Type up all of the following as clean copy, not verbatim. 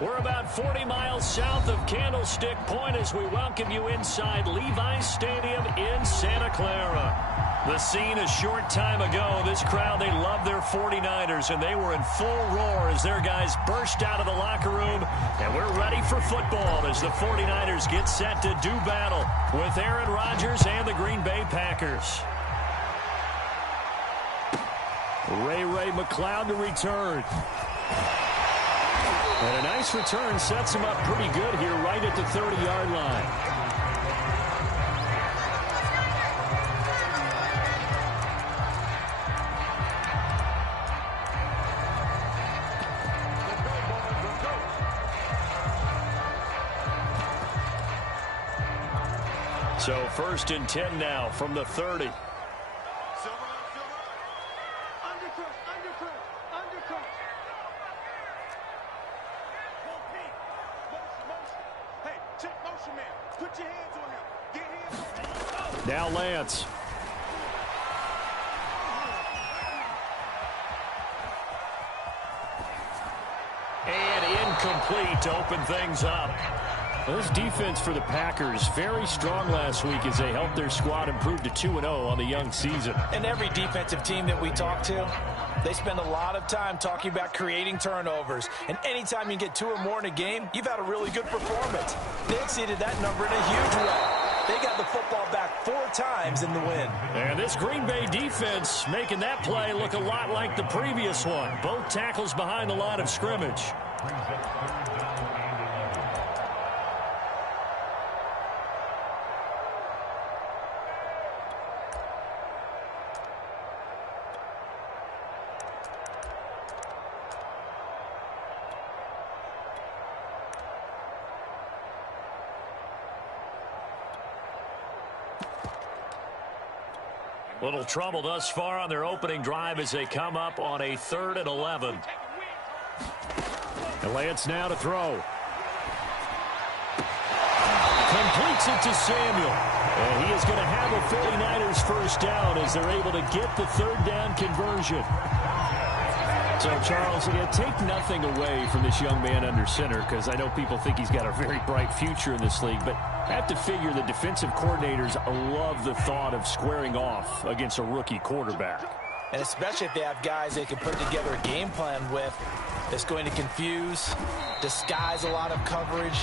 We're about 40 miles south of Candlestick Point as we welcome you inside Levi's Stadium in Santa Clara. The scene a short time ago, this crowd, they love their 49ers, and they were in full roar as their guys burst out of the locker room. And we're ready for football as the 49ers get set to do battle with Aaron Rodgers and the Green Bay Packers. Ray McCloud to return. And a nice return sets him up pretty good here right at the 30-yard line. So 1st and 10 now from the 30. Now Lance. And incomplete to open things up. This defense for the Packers, very strong last week as they helped their squad improve to 2-0 on the young season. And every defensive team that we talk to, they spend a lot of time talking about creating turnovers. And anytime you get 2 or more in a game, you've had a really good performance. They exceeded that number in a huge way. They got the football back 4 times in the win. And this Green Bay defense making that play look a lot like the previous one. Both tackles behind the line of scrimmage. Little trouble thus far on their opening drive as they come up on a 3rd and 11. And Lance now to throw. Completes it to Samuel. And he is going to have a 49ers first down as they're able to get the 3rd down conversion. So, Charles, take nothing away from this young man under center because I know people think he's got a very bright future in this league, but I have to figure the defensive coordinators love the thought of squaring off against a rookie quarterback. And especially if they have guys they can put together a game plan with that's going to confuse, disguise a lot of coverage,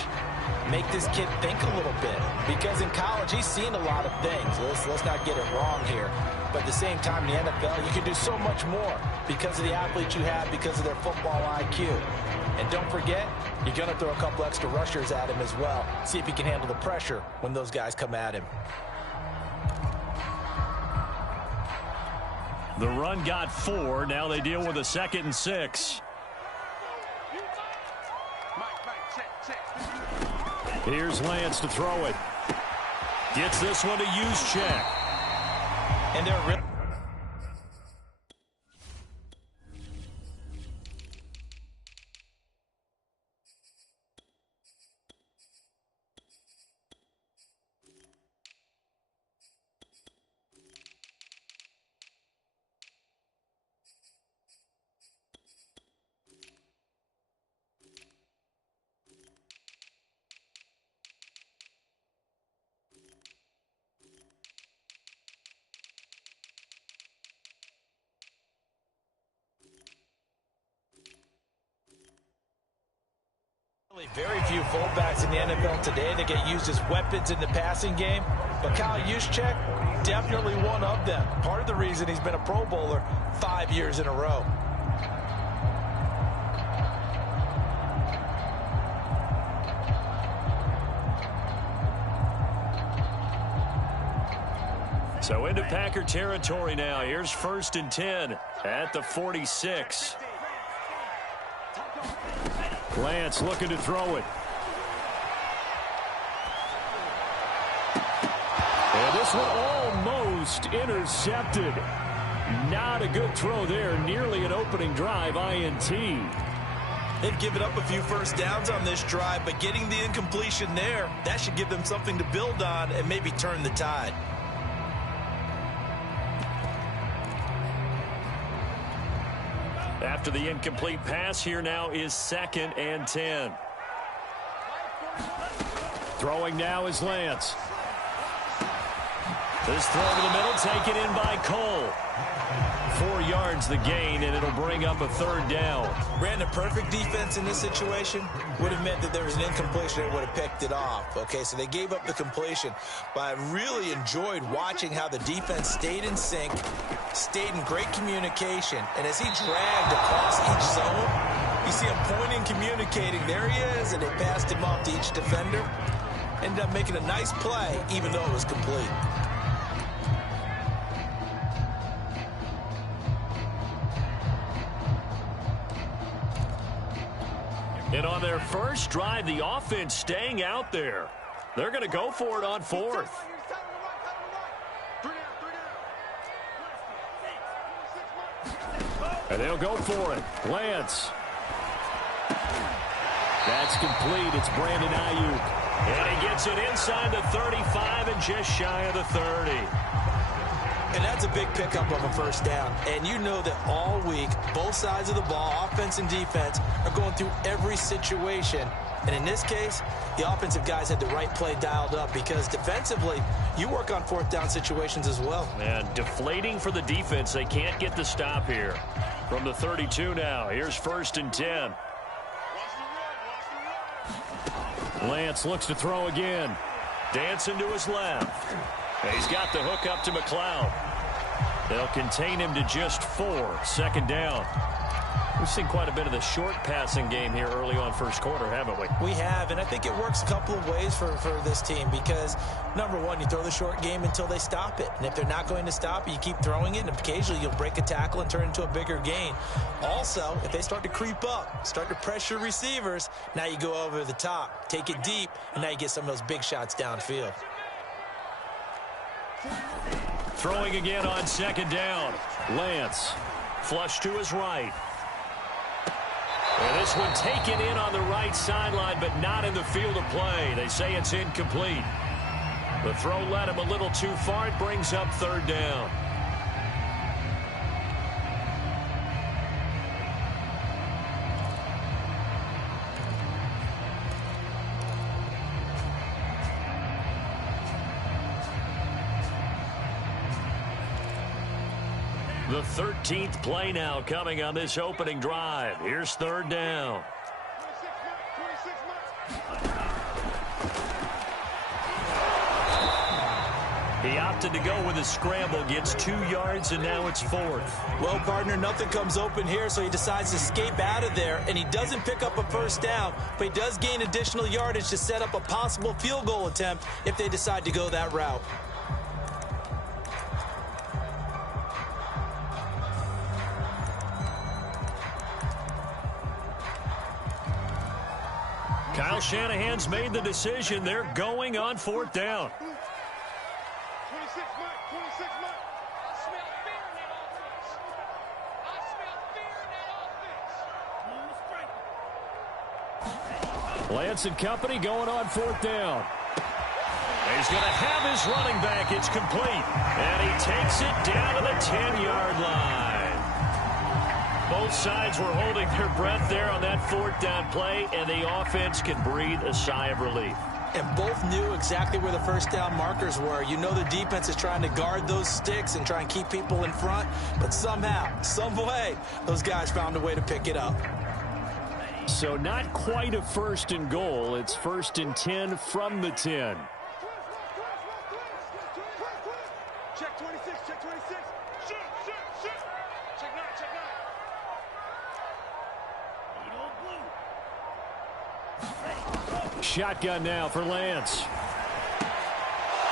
make this kid think a little bit. Because in college, he's seen a lot of things. Let's not get it wrong here. But at the same time, in the NFL, you can do so much more because of the athletes you have, because of their football IQ. And don't forget, you're going to throw a couple extra rushers at him as well. See if he can handle the pressure when those guys come at him. The run got 4. Now they deal with a 2nd and 6. Here's Lance to throw it. Gets this one to Juszczyk. And they're really very few fullbacks in the NFL today that get used as weapons in the passing game. But Kyle Juszczyk, definitely one of them. Part of the reason he's been a Pro Bowler 5 years in a row. So into Packer territory now. Here's 1st and 10 at the 46. Lance looking to throw it. And this one almost intercepted. Not a good throw there. Nearly an opening drive INT. They've given up a few first downs on this drive, but getting the incompletion there, that should give them something to build on and maybe turn the tide. After the incomplete pass, here now is 2nd and 10. Throwing now is Lance. This throw to the middle taken in by Cole. 4 yards the gain, and it'll bring up a third down. Brandon, perfect defense in this situation would have meant that there was an incompletion that would have picked it off. Okay, so they gave up the completion, but I really enjoyed watching how the defense stayed in sync, stayed in great communication, and as he dragged across each zone, you see him pointing, communicating. There he is, and they passed him off to each defender. Ended up making a nice play, even though it was complete. And on their first drive, the offense staying out there. They're going to go for it on 4th. And they'll go for it. Lance. That's complete. It's Brandon Ayuk. And he gets it inside the 35 and just shy of the 30. And that's a big pickup of a first down. And you know that all week, both sides of the ball, offense and defense, are going through every situation. And in this case, the offensive guys had the right play dialed up because defensively, you work on 4th down situations as well. And deflating for the defense. They can't get the stop here. From the 32 now, here's 1st and 10. Lance looks to throw again. Dancing to his left. He's got the hook up to McLeod. They'll contain him to just 4. 2nd down. We've seen quite a bit of the short passing game here early on first quarter, haven't we? We have, and I think it works a couple of ways for this team because, number one, you throw the short game until they stop it. And if they're not going to stop it, you keep throwing it, and occasionally you'll break a tackle and turn it into a bigger gain. Also, if they start to creep up, start to pressure receivers, now you go over the top, take it deep, and now you get some of those big shots downfield. Throwing again on 2nd down. Lance. Flush to his right. And this one taken in on the right sideline, but not in the field of play. They say it's incomplete. The throw led him a little too far. It brings up 3rd down. The 13th play now coming on this opening drive. Here's 3rd down. He opted to go with a scramble, gets 2 yards, and now it's 4th. Well, partner, nothing comes open here, so he decides to escape out of there, and he doesn't pick up a first down, but he does gain additional yardage to set up a possible field goal attempt if they decide to go that route. Kyle Shanahan's made the decision. They're going on 4th down. Lance and company going on 4th down. He's going to have his running back. It's complete. And he takes it down to the 10-yard line. Both sides were holding their breath there on that 4th down play, and the offense can breathe a sigh of relief. And both knew exactly where the first down markers were. You know the defense is trying to guard those sticks and try and keep people in front, but somehow, some way, those guys found a way to pick it up. So not quite a 1st and goal. It's 1st and 10 from the 10. Check 26, check 26. Shoot, shoot, shoot. Check 9, check 9. Shotgun now for Lance.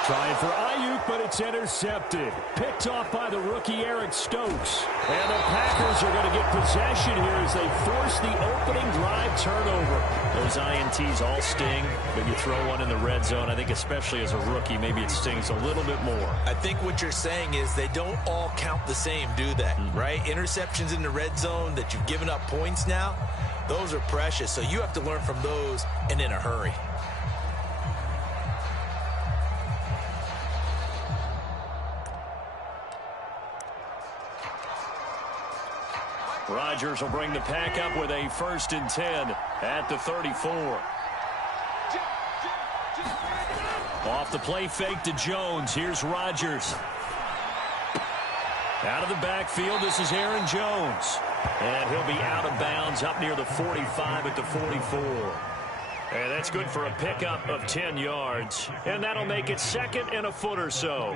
Trying for Ayuk, but it's intercepted. Picked off by the rookie Eric Stokes. And the Packers are going to get possession here as they force the opening drive turnover. Those INTs all sting, but you throw one in the red zone. I think especially as a rookie, maybe it stings a little bit more. I think what you're saying is they don't all count the same, do they? Right? Interceptions in the red zone that you've given up points now, those are precious. So you have to learn from those and in a hurry. Rodgers will bring the pack up with a 1st and 10 at the 34. Off the play fake to Jones. Here's Rodgers. Out of the backfield, this is Aaron Jones. And he'll be out of bounds up near the 45 at the 44. And that's good for a pickup of 10 yards. And that'll make it 2nd and a foot or so.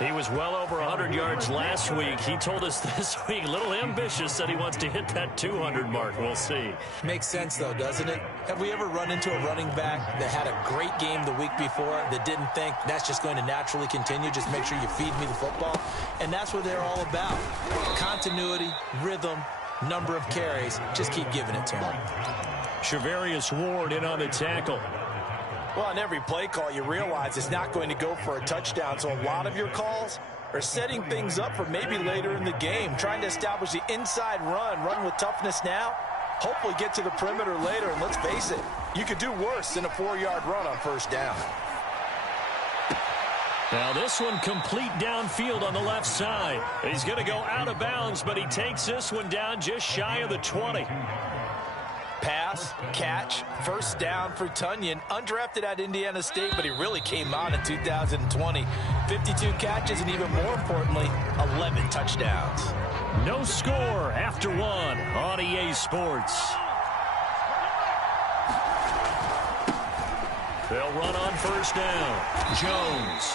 He was well over 100 yards last week. He told us this week, a little ambitious, that he wants to hit that 200 mark. We'll see. Makes sense, though, doesn't it? Have we ever run into a running back that had a great game the week before that didn't think that's just going to naturally continue? Just make sure you feed me the football. And that's what they're all about. Continuity, rhythm, number of carries. Just keep giving it to him. Shavarius Ward in on the tackle. Well, on every play call, you realize it's not going to go for a touchdown. So a lot of your calls are setting things up for maybe later in the game, trying to establish the inside run with toughness now, hopefully get to the perimeter later. And let's face it, you could do worse than a 4-yard run on first down. Now this one complete downfield on the left side. He's going to go out of bounds, but he takes this one down just shy of the 20. Pass, catch, first down for Tonyan. Undrafted at Indiana State, but he really came on in 2020. 52 catches, and even more importantly, 11 touchdowns. No score after one on EA Sports. They'll run on first down. Jones.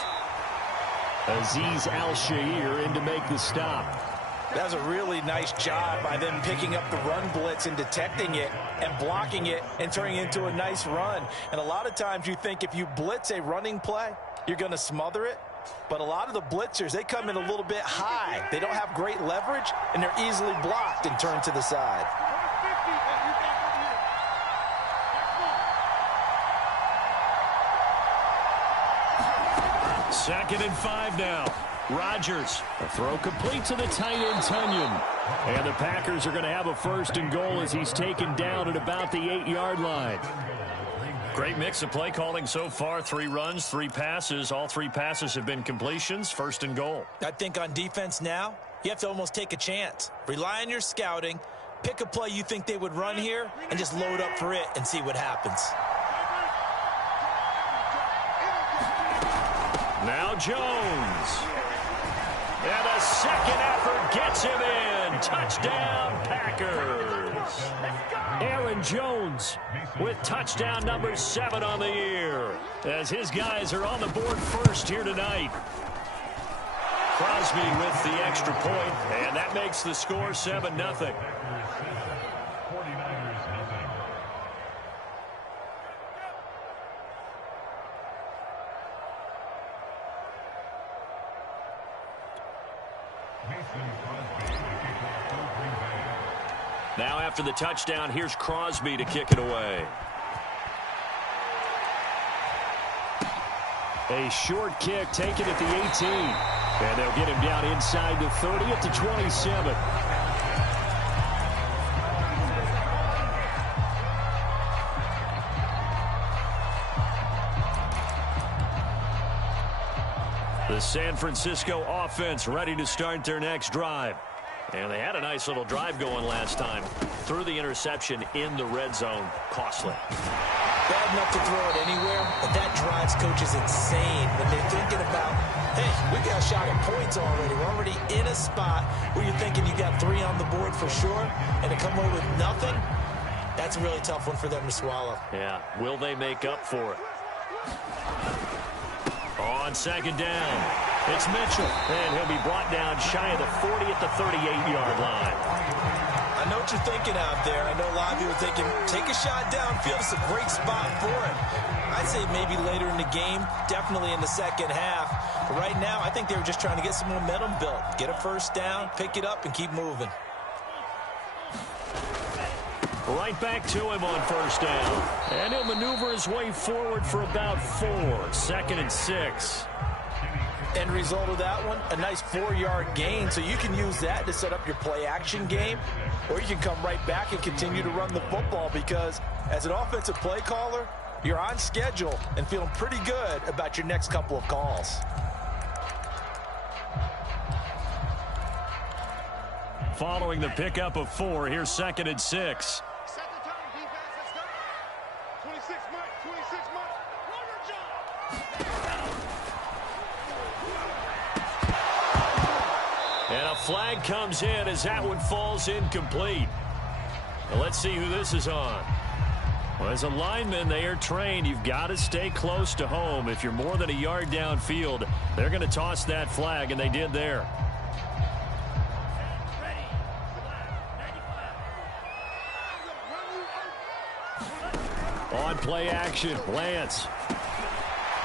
Azeez Al-Shaair in to make the stop. That was a really nice job by them picking up the run blitz and detecting it and blocking it and turning it into a nice run. And a lot of times you think if you blitz a running play, you're going to smother it. But a lot of the blitzers, they come in a little bit high. They don't have great leverage, and they're easily blocked and turned to the side. Second and 5 now. Rodgers, a throw complete to the tight end, Tonyan. And the Packers are going to have a first and goal as he's taken down at about the 8-yard line. Great mix of play calling so far. 3 runs, 3 passes. All 3 passes have been completions. First and goal. I think on defense now, you have to almost take a chance. Rely on your scouting. Pick a play you think they would run here and just load up for it and see what happens. Now Jones. And a second effort gets him in. Touchdown, Packers. Aaron Jones with touchdown number 7 on the year, as his guys are on the board first here tonight. Crosby with the extra point, and that makes the score 7-0. Now after the touchdown, here's Crosby to kick it away. A short kick taken at the 18. And they'll get him down inside the 30 at the 27. The San Francisco offense ready to start their next drive. And they had a nice little drive going last time. Threw the interception in the red zone. Costly. Bad enough to throw it anywhere, but that drives coaches insane when they're thinking about, hey, we got a shot at points already. We're already in a spot where you're thinking you got 3 on the board for sure, and to come away with nothing, that's a really tough one for them to swallow. Yeah, will they make up for it? On second down, it's Mitchell, and he'll be brought down shy of the 40 at the 38-yard line. I know what you're thinking out there. I know a lot of people are thinking, take a shot downfield. It's a great spot for it. I'd say maybe later in the game, definitely in the second half. But right now, I think they were just trying to get some momentum built. Get a first down, pick it up, and keep moving. Right back to him on first down. And he'll maneuver his way forward for about 4. 2nd and 6. End result of that one, a nice 4-yard gain. So you can use that to set up your play-action game, or you can come right back and continue to run the football because as an offensive play caller, you're on schedule and feeling pretty good about your next couple of calls. Following the pickup of 4, here's 2nd and 6. Set the tone, defense. Let's go. 26 Mike. 26 Mike. Run your job. And a flag comes in as that one falls incomplete. Now let's see who this is on. Well, as a lineman, they are trained. You've got to stay close to home. If you're more than a yard downfield, they're going to toss that flag, and they did there. On play action, Lance.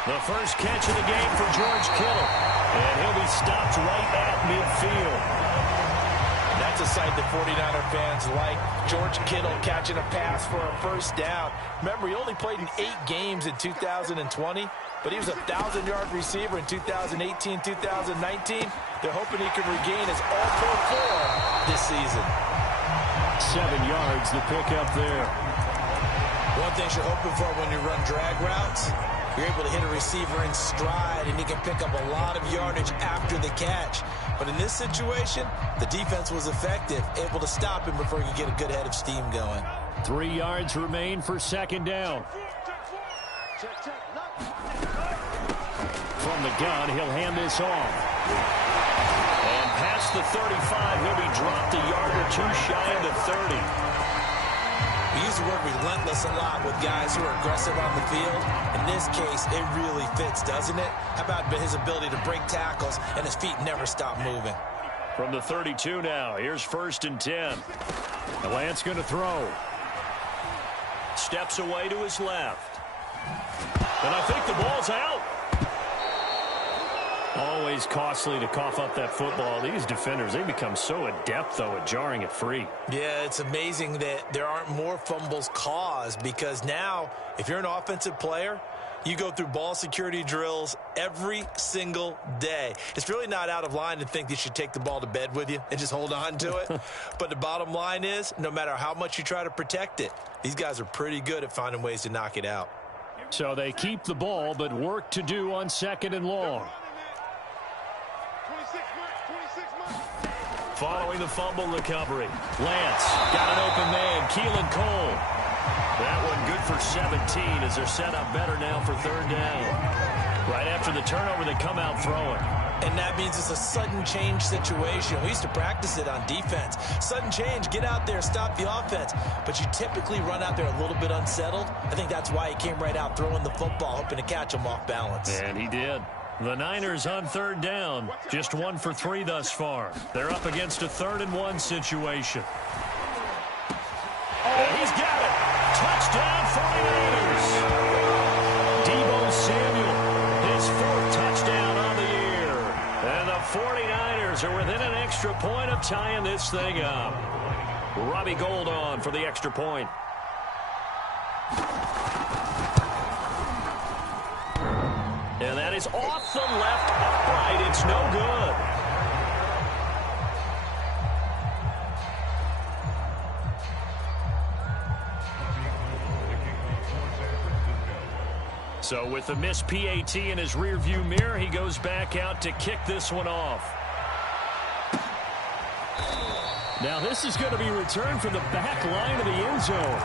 The first catch of the game for George Kittle. And he'll be stopped right at midfield. That's a sight that 49er fans like. George Kittle catching a pass for a first down. Remember, he only played in 8 games in 2020, but he was a 1,000-yard receiver in 2018, 2019. They're hoping he can regain his all-pro form this season. 7 yards, the pickup there. One thing you're hoping for when you run drag routes, you're able to hit a receiver in stride, and he can pick up a lot of yardage after the catch. But in this situation, the defense was effective, able to stop him before he could get a good head of steam going. 3 yards remain for 2nd down. From the gun, he'll hand this off. And past the 35, he'll be dropped a yard or 2 shy of the 30. We use the word relentless a lot with guys who are aggressive on the field. In this case, it really fits, doesn't it? How about his ability to break tackles and his feet never stop moving? From the 32 now, here's 1st and 10. And Lance going to throw. Steps away to his left. And I think the ball's out. Always costly to cough up that football. These defenders, they become so adept, though, at jarring it free. Yeah, it's amazing that there aren't more fumbles caused because now, if you're an offensive player, you go through ball security drills every single day. It's really not out of line to think you should take the ball to bed with you and just hold on to it. But the bottom line is, no matter how much you try to protect it, these guys are pretty good at finding ways to knock it out. So they keep the ball, but work to do on 2nd and long. Following the fumble recovery, Lance got an open man, Keelan Cole. That one good for 17 as they're set up better now for 3rd down. Right after the turnover, they come out throwing. And that means it's a sudden change situation. We used to practice it on defense. Sudden change, get out there, stop the offense. But you typically run out there a little bit unsettled. I think that's why he came right out throwing the football, hoping to catch him off balance. And he did. The Niners on 3rd down, just 1 for 3 thus far. They're up against a 3rd and 1 situation. And he's got it. Touchdown 49ers. Deebo Samuel, his 4th touchdown on the year. And the 49ers are within an extra point of tying this thing up. Robbie Gould on for the extra point. And that is off the left upright. It's no good. So with the missed PAT in his rearview mirror, he goes back out to kick this one off. Now this is going to be returned from the back line of the end zone.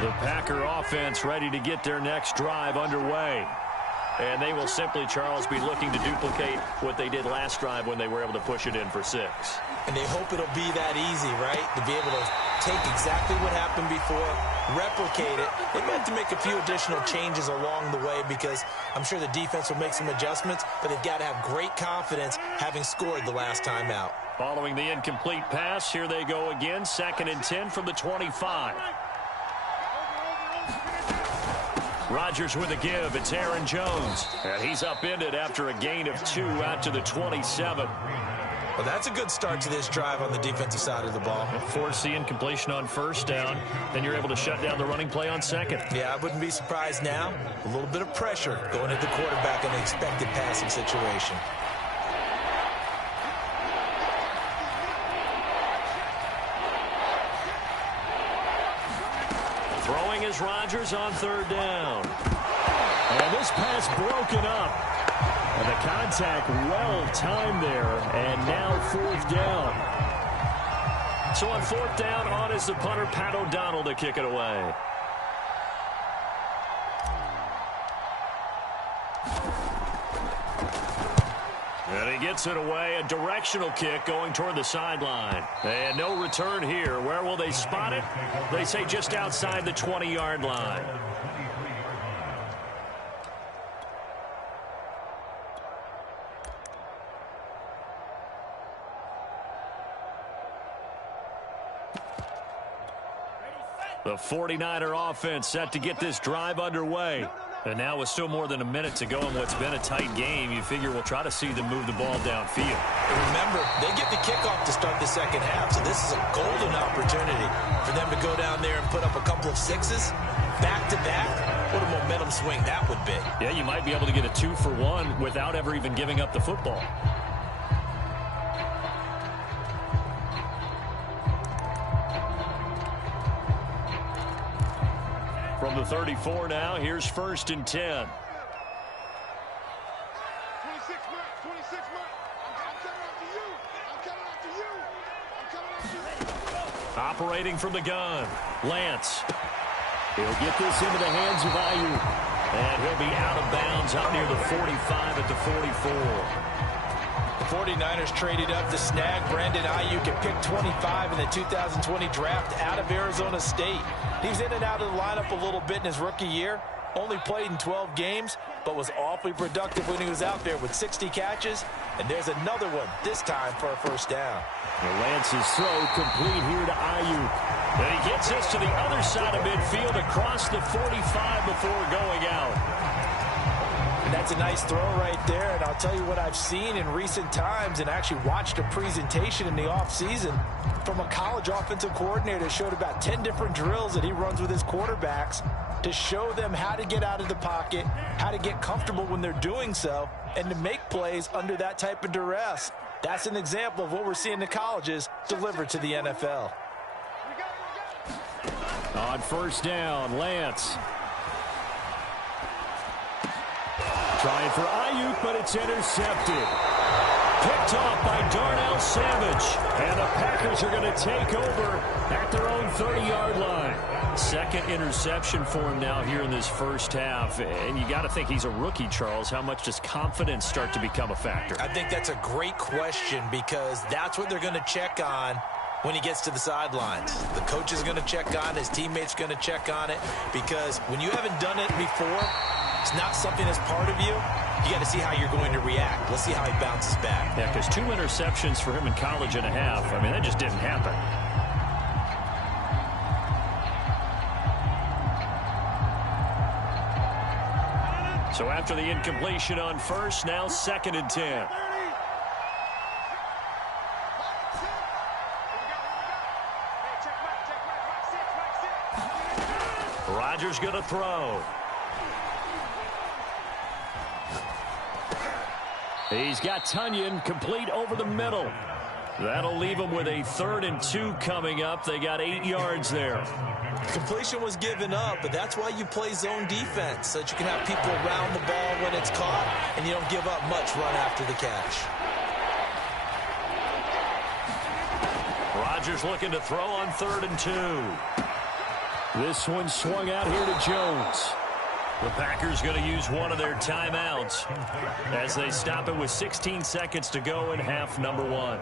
The Packer offense ready to get their next drive underway. And they will simply, Charles, be looking to duplicate what they did last drive when they were able to push it in for 6. And they hope it'll be that easy, right? To be able to take exactly what happened before, replicate it. They might have to make a few additional changes along the way because I'm sure the defense will make some adjustments, but they've got to have great confidence having scored the last time out. Following the incomplete pass, here they go again. 2nd and 10 from the 25. Rodgers with a give. It's Aaron Jones. And he's upended after a gain of 2 out to the 27. Well, that's a good start to this drive on the defensive side of the ball. Force the incompletion on 1st down. Then you're able to shut down the running play on 2nd. Yeah, I wouldn't be surprised now. A little bit of pressure going at the quarterback in an expected passing situation. Throwing is Rodgers on 3rd down. And this pass broken up. And the contact well timed there. And now 4th down. So on 4th down, on is the punter, Pat O'Donnell, to kick it away. And he gets it away. A directional kick going toward the sideline. And no return here. Where will they spot it? They say just outside the 20-yard line. The 49er offense set to get this drive underway. And now with still more than a minute to go in what's been a tight game, you figure we'll try to see them move the ball downfield. And remember, they get the kickoff to start the 2nd half, so this is a golden opportunity for them to go down there and put up a couple of 6s back-to-back. What a momentum swing that would be. Yeah, you might be able to get a 2-for-1 without ever even giving up the football. From the 34 now, here's 1st and 10. 26 Matt, 26 Matt. I'm coming after you. I'm coming after you. I'm coming after you. Operating from the gun, Lance. He'll get this into the hands of Ayuk. And he'll be out of bounds out near the 45 at the 44. The 49ers traded up to snag Brandon Ayuk at pick 25 in the 2020 draft out of Arizona State. He was in and out of the lineup a little bit in his rookie year. Only played in 12 games, but was awfully productive when he was out there with 60 catches. And there's another one, this time for a 1st down. And Lance's throw complete here to Ayuk. And he gets this to the other side of midfield across the 45 before going out. And that's a nice throw right there. And I'll tell you what I've seen in recent times and actually watched a presentation in the offseason from a college offensive coordinator that showed about 10 different drills that he runs with his quarterbacks to show them how to get out of the pocket, how to get comfortable when they're doing so, and to make plays under that type of duress. That's an example of what we're seeing in colleges delivered to the NFL. On 1st down, Lance. Trying for Ayuk, but it's intercepted. Picked off by Darnell Savage. And the Packers are going to take over at their own 30-yard line. 2nd interception for him now here in this 1st half. And you got to think he's a rookie, Charles. How much does confidence start to become a factor? I think that's a great question because that's what they're going to check on when he gets to the sidelines. The coach is going to check on it. His teammates going to check on it because when you haven't done it before, it's not something that's part of you. You got to see how you're going to react. Let's see how he bounces back. Yeah, because 2 interceptions for him in college and a half. I mean, that just didn't happen. So after the incompletion on 1st, now 2nd and 10. Rodgers going to throw. He's got Tunyon complete over the middle. That'll leave him with a 3rd and 2 coming up. They got 8 yards there. Completion was given up, but that's why you play zone defense, so that you can have people around the ball when it's caught, and you don't give up much run after the catch. Rodgers looking to throw on 3rd and 2. This one swung out here to Jones. The Packers going to use one of their timeouts as they stop it with 16 seconds to go in half number 1.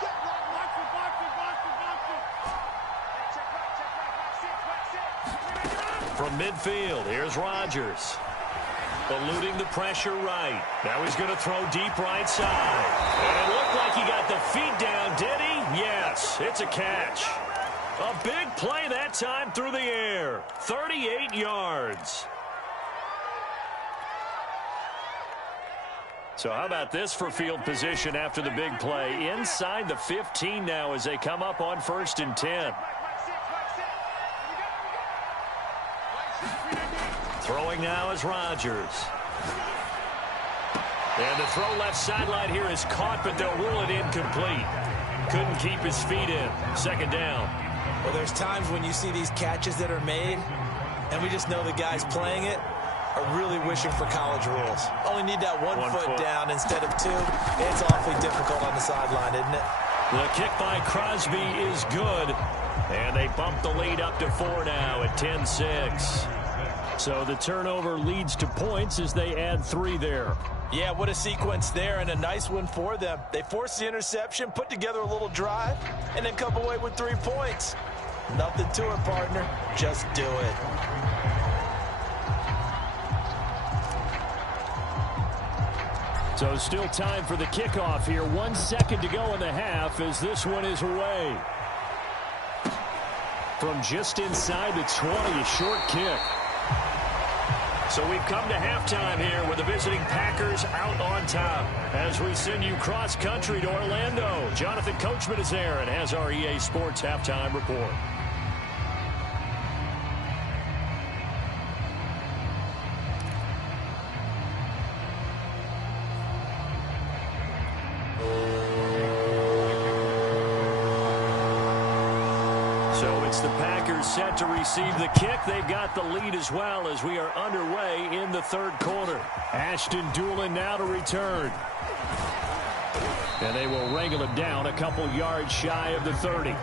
can't block me. From midfield, here's Rodgers. Eluding the pressure right. Now he's going to throw deep right side. And it looked like he got the feet down, did he? Yes, it's a catch. A big play that time through the air. 38 yards. So how about this for field position after the big play? Inside the 15 now as they come up on 1st and 10. Throwing now is Rodgers. And the throw left sideline here is caught, but they'll rule it incomplete. Couldn't keep his feet in. 2nd down. Well, there's times when you see these catches that are made, and we just know the guys playing it are really wishing for college rules. Only need that one foot down instead of 2. It's awfully difficult on the sideline, isn't it? The kick by Crosby is good. And they bump the lead up to 4 now at 10-6. So the turnover leads to points as they add 3 there. Yeah, what a sequence there, and a nice one for them. They forced the interception, put together a little drive, and then come away with 3 points. Nothing to it, partner. Just do it. So still time for the kickoff here. 1 second to go in the half as this one is away. From just inside the 20, a short kick. So we've come to halftime here with the visiting Packers out on top. As we send you cross-country to Orlando, Jonathan Coachman is there and has our EA Sports halftime report. So it's the Packers set to receive the kick. They've got the lead as well as we are underway in the 3rd quarter. Ashton Doolin now to return. And they will wrangle him down a couple yards shy of the 30.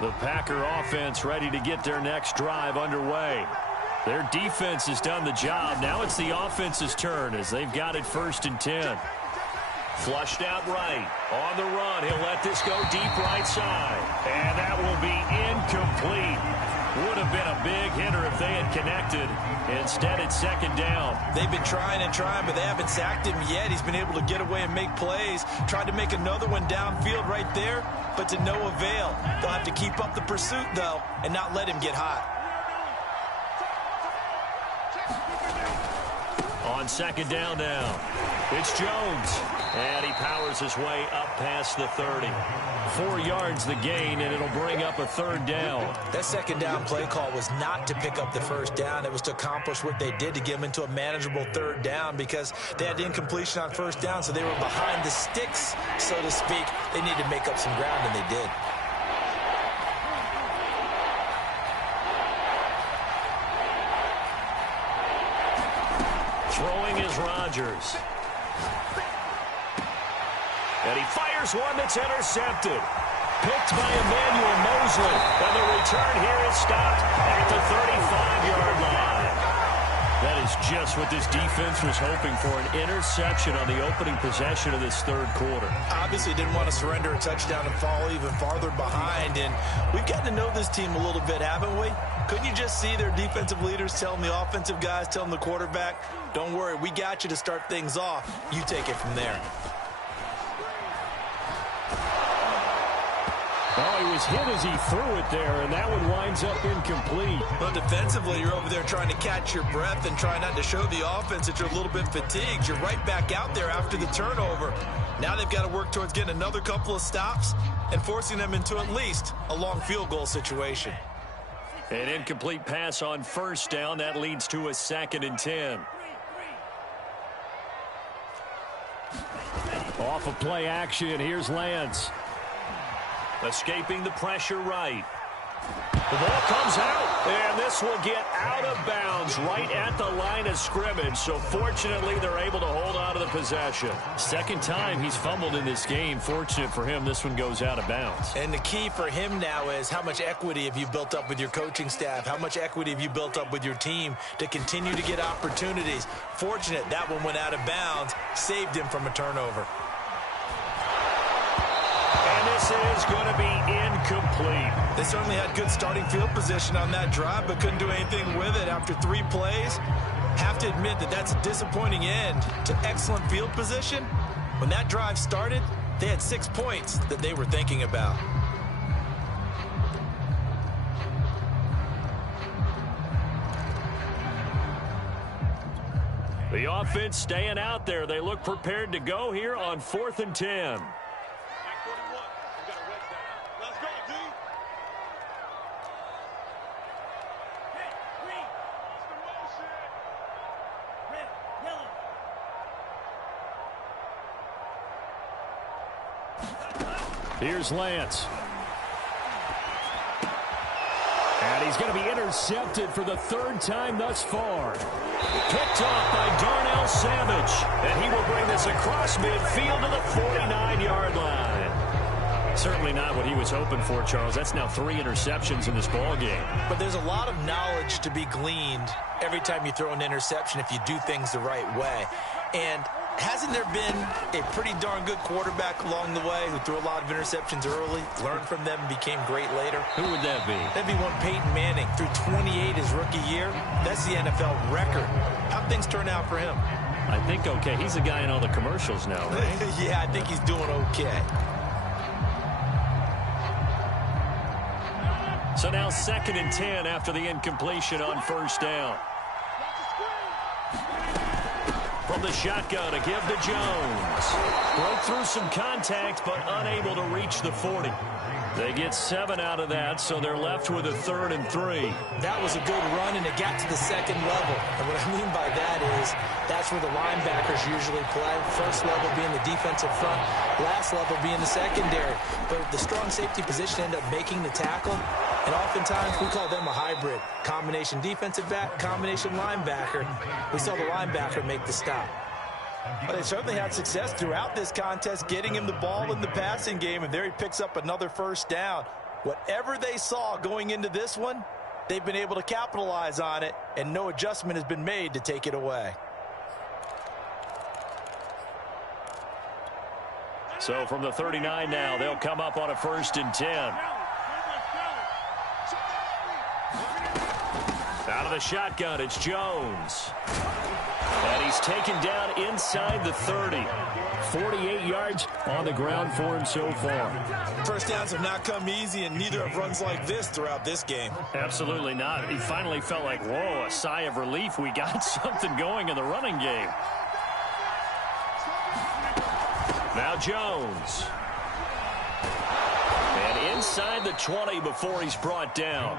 The Packer offense ready to get their next drive underway. Their defense has done the job. Now it's the offense's turn as they've got it 1st and 10. Flushed out right. On the run. He'll let this go deep right side. And that will be incomplete. Would have been a big hitter if they had connected. Instead, it's 2nd down. They've been trying and trying, but they haven't sacked him yet. He's been able to get away and make plays. Tried to make another one downfield right there, but to no avail. They'll have to keep up the pursuit, though, and not let him get hot. On 2nd down now, it's Jones. And he powers his way up past the 30. 4 yards the gain, and it'll bring up a 3rd down. That 2nd down play call was not to pick up the 1st down. It was to accomplish what they did to get them into a manageable 3rd down because they had incompletion on 1st down, so they were behind the sticks, so to speak. They needed to make up some ground, and they did. Throwing is Rodgers. And he fires one that's intercepted. Picked by Emmanuel Mosley. And the return here is stopped at the 35-yard line. That is just what this defense was hoping for, an interception on the opening possession of this 3rd quarter. Obviously didn't want to surrender a touchdown and fall even farther behind. And we've gotten to know this team a little bit, haven't we? Couldn't you just see their defensive leaders telling the offensive guys, telling the quarterback, don't worry, we got you to start things off. You take it from there. Oh, he was hit as he threw it there, and that one winds up incomplete. But defensively, you're over there trying to catch your breath and try not to show the offense that you're a little bit fatigued. You're right back out there after the turnover. Now they've got to work towards getting another couple of stops and forcing them into at least a long field goal situation. An incomplete pass on 1st down. That leads to a 2nd and 10. Off of play action, here's Lance. Escaping the pressure right. The ball comes out. And this will get out of bounds right at the line of scrimmage. So fortunately, they're able to hold on to the possession. Second time he's fumbled in this game. Fortunate for him, this one goes out of bounds. And the key for him now is how much equity have you built up with your coaching staff? How much equity have you built up with your team to continue to get opportunities? Fortunate that one went out of bounds, saved him from a turnover. And this is going to be incomplete. They certainly had good starting field position on that drive, but couldn't do anything with it after 3 plays. Have to admit that that's a disappointing end to excellent field position. When that drive started, they had 6 points that they were thinking about. The offense staying out there. They look prepared to go here on 4th and 10. Here's Lance. And he's going to be intercepted for the 3rd time thus far. Picked off by Darnell Savage. And he will bring this across midfield to the 49-yard line. Certainly not what he was hoping for, Charles. That's now 3 interceptions in this ball game. But there's a lot of knowledge to be gleaned every time you throw an interception if you do things the right way. And hasn't there been a pretty darn good quarterback along the way who threw a lot of interceptions early, learned from them, and became great later? Who would that be? That'd be one Peyton Manning. Threw 28 his rookie year. That's the NFL record. How'd things turn out for him? I think okay. He's the guy in all the commercials now, right? Yeah, I think he's doing okay. So now 2nd and 10 after the incompletion on 1st down. From the shotgun, a give to Jones. Broke through some contact, but unable to reach the 40. They get 7 out of that, so they're left with a 3rd and 3. That was a good run, and it got to the 2nd level. And what I mean by that is that's where the linebackers usually play. First level being the defensive front, last level being the secondary. But the strong safety position ended up making the tackle. And oftentimes we call them a hybrid. Combination defensive back, combination linebacker. We saw the linebacker make the stop. But they certainly had success throughout this contest, getting him the ball in the passing game, and there he picks up another 1st down. Whatever they saw going into this one, they've been able to capitalize on it, and no adjustment has been made to take it away. So from the 39 now, they'll come up on a 1st and 10. Out of the shotgun, it's Jones. And he's taken down inside the 30. 48 yards on the ground for him so far. First downs have not come easy, and neither have runs like this throughout this game. Absolutely not. He finally felt like, whoa, a sigh of relief. We got something going in the running game. Now Jones. And inside the 20 before he's brought down.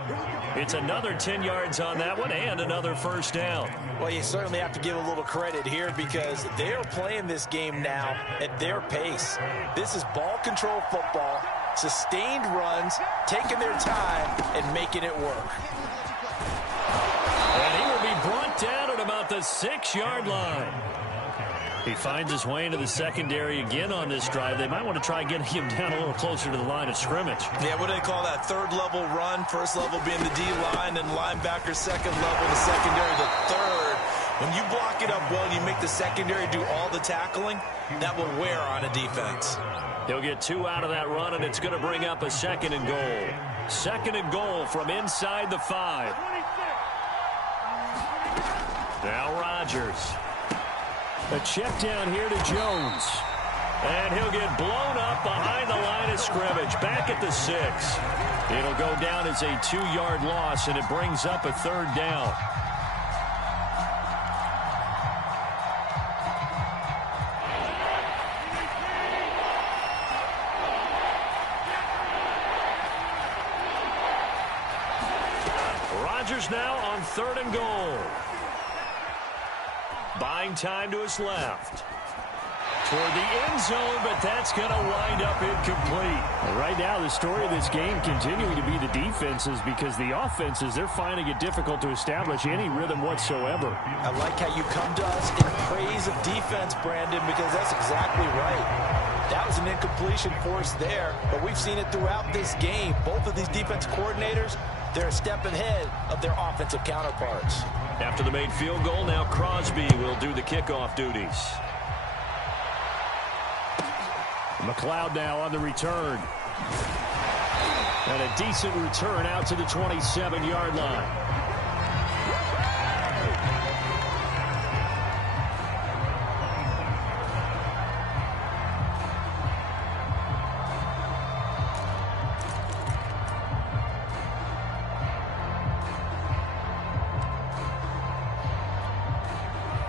It's another 10 yards on that one and another 1st down. Well, you certainly have to give a little credit here because they are playing this game now at their pace. This is ball control football, sustained runs, taking their time and making it work. And he will be brought down at about the 6-yard line. He finds his way into the secondary again on this drive. They might want to try getting him down a little closer to the line of scrimmage. Yeah, what do they call that? 3rd level run, 1st level being the D-line, and linebacker 2nd level, the secondary, the 3rd. When you block it up well and you make the secondary do all the tackling, that will wear on a defense. He'll get 2 out of that run, and it's going to bring up a 2nd and goal. 2nd and goal from inside the 5. Now Rodgers. A check down here to Jones. And he'll get blown up behind the line of scrimmage. Back at the 6. It'll go down as a 2-yard loss, and it brings up a 3rd down. Rodgers now on 3rd and goal. Buying time to his left. Toward the end zone, but that's going to wind up incomplete. Right now, the story of this game continuing to be the defenses, because the offenses, they're finding it difficult to establish any rhythm whatsoever. I like how you come to us in praise of defense, Brandon, because that's exactly right. That was an incompletion forced there, but we've seen it throughout this game. Both of these defense coordinators, they're a step ahead of their offensive counterparts. After the made field goal, now Crosby will do the kickoff duties. McLeod now on the return. And a decent return out to the 27-yard line.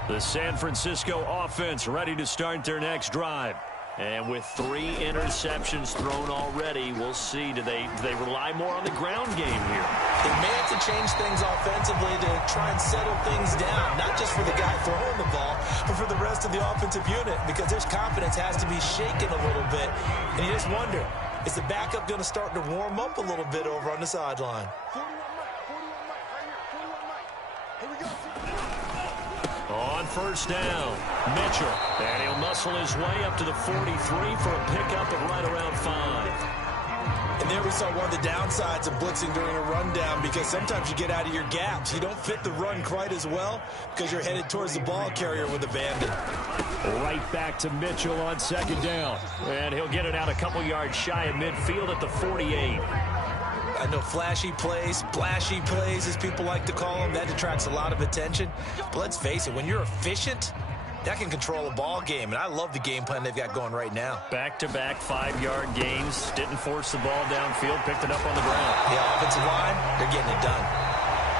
The San Francisco offense ready to start their next drive. And with 3 interceptions thrown already, we'll see. Do they rely more on the ground game here? They may have to change things offensively to try and settle things down, not just for the guy throwing the ball, but for the rest of the offensive unit, because their confidence has to be shaken a little bit. And you just wonder, is the backup going to start to warm up a little bit over on the sideline? 41 Mike, here we go. On first down, Mitchell. And he'll muscle his way up to the 43 for a pickup of right around 5. And there we saw one of the downsides of blitzing during a rundown, because sometimes you get out of your gaps. You don't fit the run quite as well because you're headed towards the ball carrier with a bandit. Right back to Mitchell on second down. And he'll get it out a couple yards shy of midfield at the 48. I know flashy plays, splashy plays, as people like to call them, that attracts a lot of attention. But let's face it, when you're efficient, that can control a ball game. And I love the game plan they've got going right now. Back-to-back 5-yard gains. Didn't force the ball downfield. Picked it up on the ground. The offensive line, they're getting it done.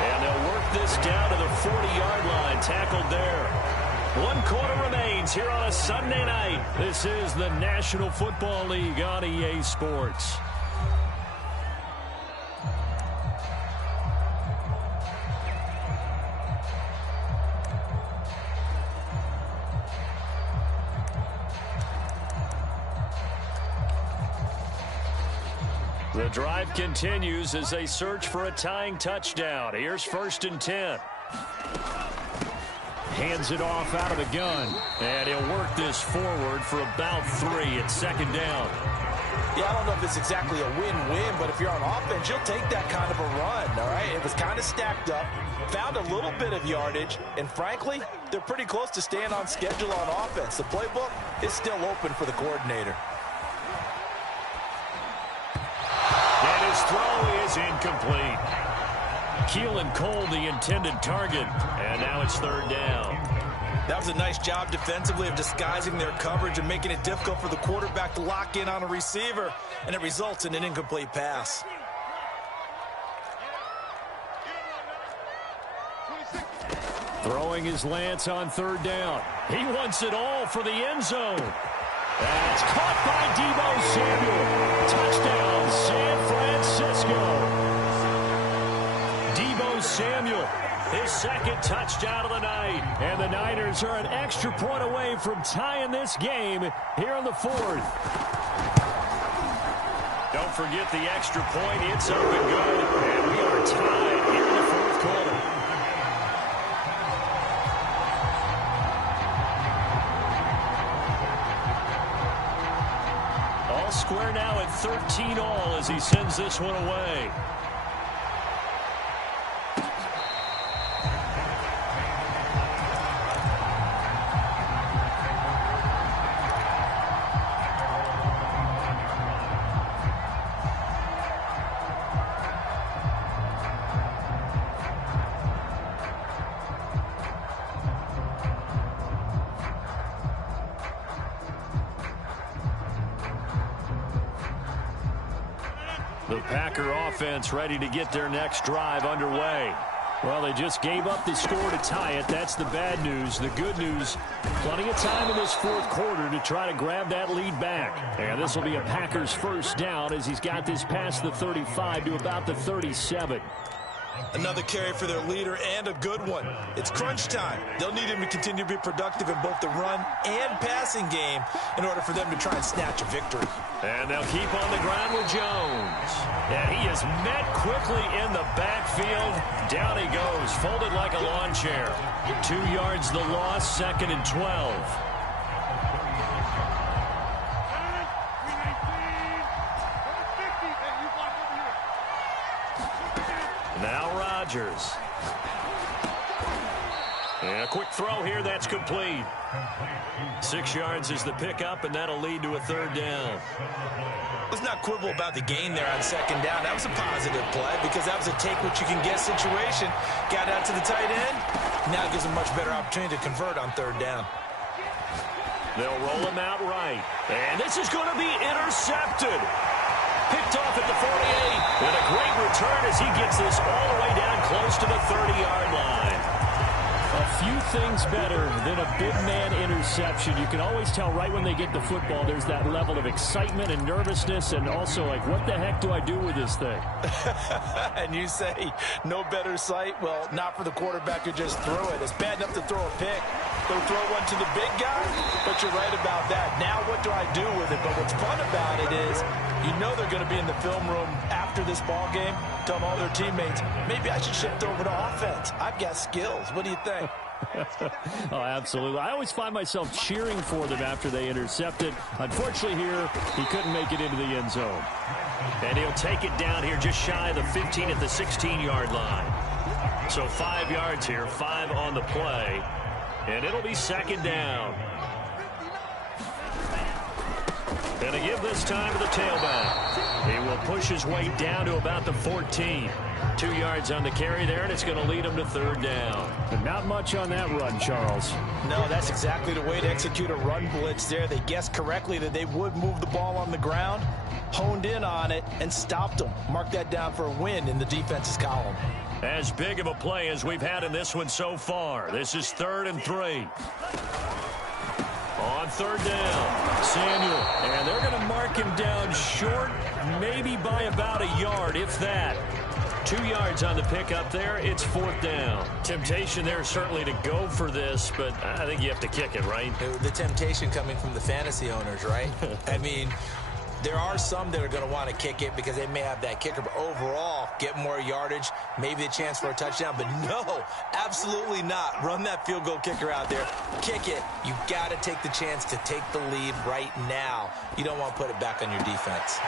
And they'll work this down to the 40-yard line. Tackled there. 1 quarter remains here on a Sunday night. This is the National Football League on EA Sports. The drive continues as they search for a tying touchdown. Here's 1st and 10. Hands it off out of the gun. And he'll work this forward for about 3 at 2nd down. Yeah, I don't know if it's exactly a win-win, but if you're on offense, you'll take that kind of a run, all right? It was kind of stacked up, found a little bit of yardage, and frankly, they're pretty close to staying on schedule on offense. The playbook is still open for the coordinator. And his throw is incomplete. Keelan Cole, the intended target, and now it's 3rd down. That was a nice job defensively of disguising their coverage and making it difficult for the quarterback to lock in on a receiver, and it results in an incomplete pass. Throwing his Lance on 3rd down. He wants it all for the end zone. And it's caught by Deebo Samuel. Touchdown, San Francisco. Deebo Samuel, his 2nd touchdown of the night. And the Niners are an extra point away from tying this game here in the 4th. Don't forget the extra point. It's up and good. And we are tied here in the 4th quarter. All square now at 13 all as he sends this one away. The Packer offense ready to get their next drive underway. Well, they just gave up the score to tie it. That's the bad news. The good news, plenty of time in this 4th quarter to try to grab that lead back. And this will be a Packers 1st down as he's got this past the 35 to about the 37. Another carry for their leader and a good one. It's crunch time. They'll need him to continue to be productive in both the run and passing game in order for them to try and snatch a victory. And they'll keep on the ground with Jones. And he is met quickly in the backfield. Down he goes, folded like a lawn chair. 2 yards the loss, 2nd and 12. Now Rodgers. And a quick throw here, that's complete. 6 yards is the pickup, and that'll lead to a 3rd down. Let's not quibble about the gain there on 2nd down. That was a positive play because that was a take-what-you-can-get situation. Got out to the tight end. Now gives him a much better opportunity to convert on 3rd down. They'll roll him out right. And this is going to be intercepted. Picked off at the 48. And a great return as he gets this all the way down close to the 30-yard line. A few things better than a big man interception. You can always tell right when they get the football, there's that level of excitement and nervousness and also like, what the heck do I do with this thing? And you say, no better sight? Well, not for the quarterback who just threw it. It's bad enough to throw a pick. They'll throw one to the big guy, but you're right about that. Now what do I do with it? But what's fun about it is you know they're going to be in the film room after this ball game, telling all their teammates, maybe I should shift over to offense. I've got skills. What do you think? Oh, absolutely. I always find myself cheering for them after they intercept it. Unfortunately here, he couldn't make it into the end zone. And he'll take it down here just shy of the 15 at the 16-yard line. So 5 yards here, 5 on the play. And it'll be 2nd down. And to give this time to the tailback. He will push his way down to about the 14. 2 yards on the carry there, and it's going to lead him to 3rd down. But not much on that run, Charles. No, that's exactly the way to execute a run blitz there. They guessed correctly that they would move the ball on the ground, honed in on it, and stopped them. Mark that down for a win in the defense's column. As big of a play as we've had in this one so far. This is 3rd and 3. On 3rd down, Samuel. And they're going to mark him down short, maybe by about a yard, if that. 2 yards on the pickup there. It's 4th down. Temptation there certainly to go for this, but I think you have to kick it, right? The temptation coming from the fantasy owners, right? I mean, there are some that are going to want to kick it because they may have that kicker, but overall, get more yardage, maybe a chance for a touchdown. But no, absolutely not. Run that field goal kicker out there. Kick it. You got to take the chance to take the lead right now. You don't want to put it back on your defense.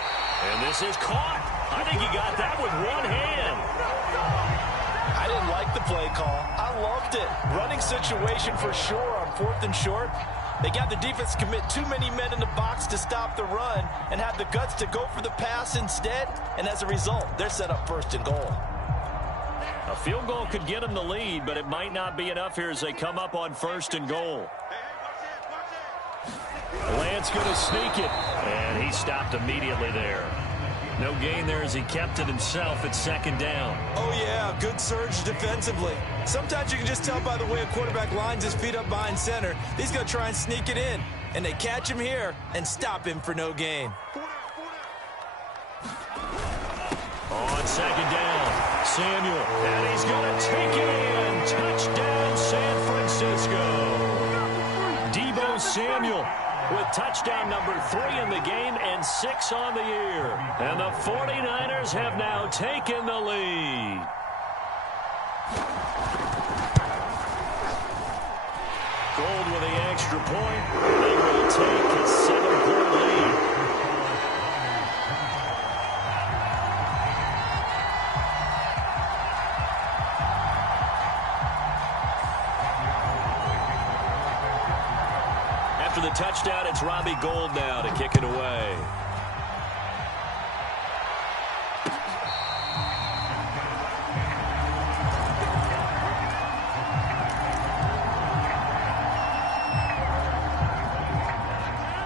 And this is caught. I think he got that with one hand. I didn't like the play call. I loved it. Running situation for sure on 4th and short. They got the defense to commit too many men in the box to stop the run and have the guts to go for the pass instead. And as a result, they're set up 1st and goal. A field goal could get them the lead, but it might not be enough here as they come up on 1st and goal. Lance going to sneak it, and he stopped immediately there. No gain there as he kept it himself at 2nd down. Oh, yeah, good surge defensively. Sometimes you can just tell by the way a quarterback lines his feet up behind center. He's going to try and sneak it in, and they catch him here and stop him for no gain. On 2nd down, Samuel, and he's going to take it in. Touchdown, San Francisco. Deebo Samuel with touchdown number 3 in the game and 6 on the year. And the 49ers have now taken the lead. Gold with the extra point. They will take a 7-point lead. After the touchdown, it's Robbie Gould now to kick it away.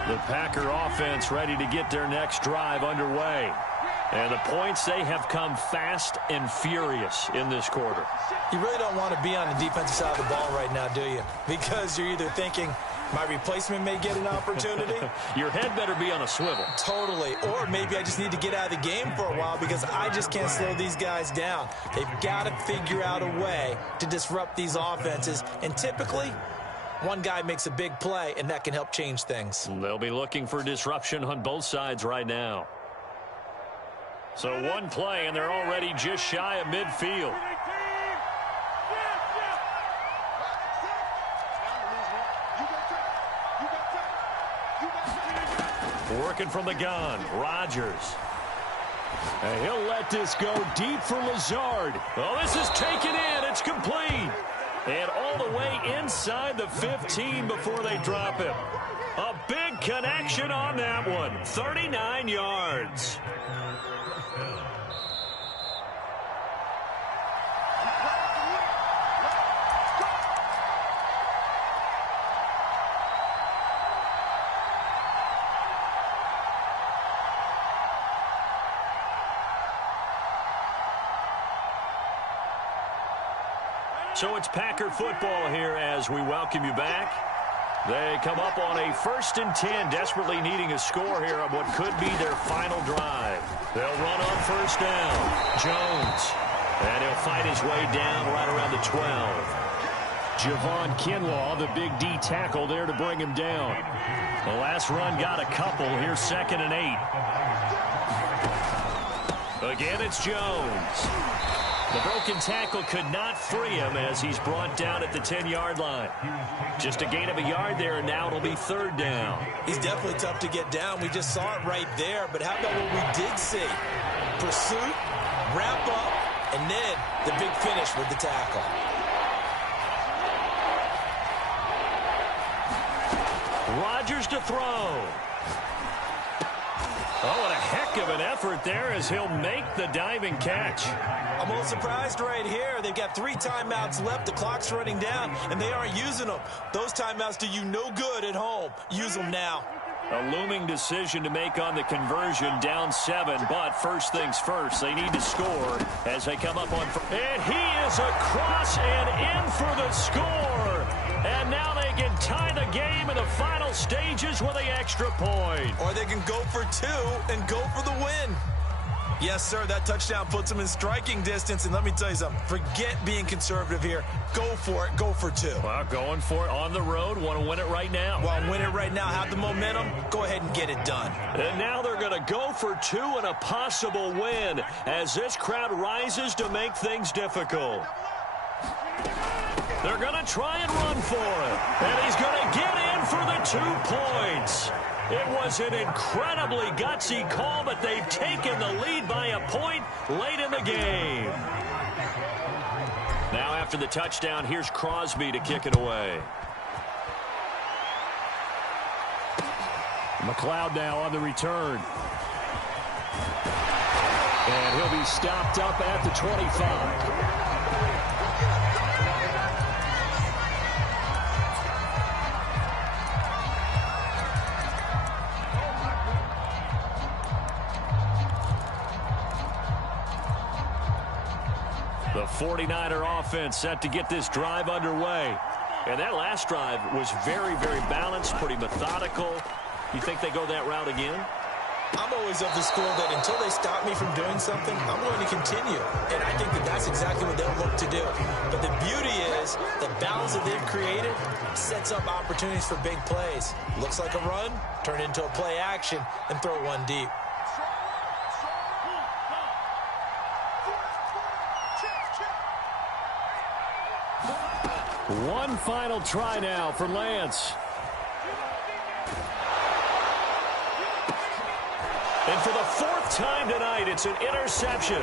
The Packer offense ready to get their next drive underway. And the points, they have come fast and furious in this quarter. You really don't want to be on the defensive side of the ball right now, do you? Because you're either thinking, my replacement may get an opportunity. Your head better be on a swivel. Totally. Or maybe I just need to get out of the game for a while because I just can't slow these guys down. They've got to figure out a way to disrupt these offenses. And typically, one guy makes a big play, and that can help change things. They'll be looking for disruption on both sides right now. So one play, and they're already just shy of midfield. Working from the gun, Rodgers. And he'll let this go deep for Lazard. Oh, this is taken in. It's complete. And all the way inside the 15 before they drop him. A big connection on that one. 39 yards. So it's Packer football here as we welcome you back. They come up on a 1st and 10, desperately needing a score here on what could be their final drive. They'll run on 1st down. Jones. And he'll fight his way down right around the 12. Javon Kinlaw, the big D tackle there to bring him down. The last run got a couple. Here's 2nd and 8. Again, it's Jones. The broken tackle could not free him as he's brought down at the 10-yard line. Just a gain of a yard there, and now it'll be 3rd down. He's definitely tough to get down. We just saw it right there. But how about what we did see? Pursuit, wrap up, and then the big finish with the tackle. Rodgers to throw. Oh, and a heck of an effort there as he'll make the diving catch. I'm a little surprised right here. They've got 3 timeouts left. The clock's running down, and they aren't using them. Those timeouts do you no good at home. Use them now. A looming decision to make on the conversion, down 7. But first things first, they need to score as they come up on. And he is across and in for the score. And now they can tie the game in the final stages with the extra point. Or they can go for 2 and go for the win. Yes, sir, that touchdown puts them in striking distance. And let me tell you something. Forget being conservative here. Go for it. Go for 2. Well, going for it on the road. Want to win it right now. Well, win it right now. Have the momentum. Go ahead and get it done. And now they're going to go for 2 and a possible win as this crowd rises to make things difficult. They're going to try and run for it. And he's going to get in for the 2 points. It was an incredibly gutsy call, but they've taken the lead by a point late in the game. Now after the touchdown, here's Crosby to kick it away. McLeod now on the return. And he'll be stopped up at the 25. The 49er offense set to get this drive underway. And that last drive was very, very balanced, pretty methodical. You think they go that route again? I'm always of the school that until they stop me from doing something, I'm going to continue. And I think that that's exactly what they'll look to do. But the beauty is the balance that they've created sets up opportunities for big plays. Looks like a run, turn into a play action, and throw one deep. One final try now for Lance. And for the 4th time tonight, it's an interception.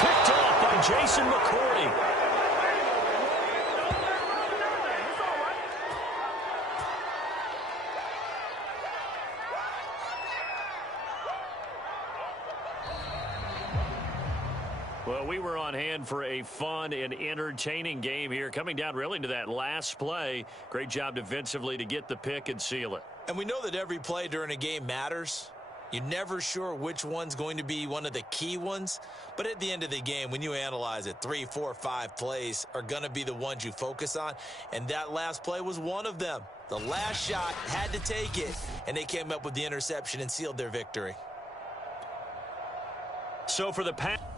Picked off by Jason McCourty. Well, we were on hand for a fun and entertaining game here, coming down really to that last play. Great job defensively to get the pick and seal it. And we know that every play during a game matters. You're never sure which one's going to be one of the key ones. But at the end of the game, when you analyze it, 3, 4, 5 plays are going to be the ones you focus on. And that last play was one of them. The last shot had to take it, and they came up with the interception and sealed their victory. So for the pass.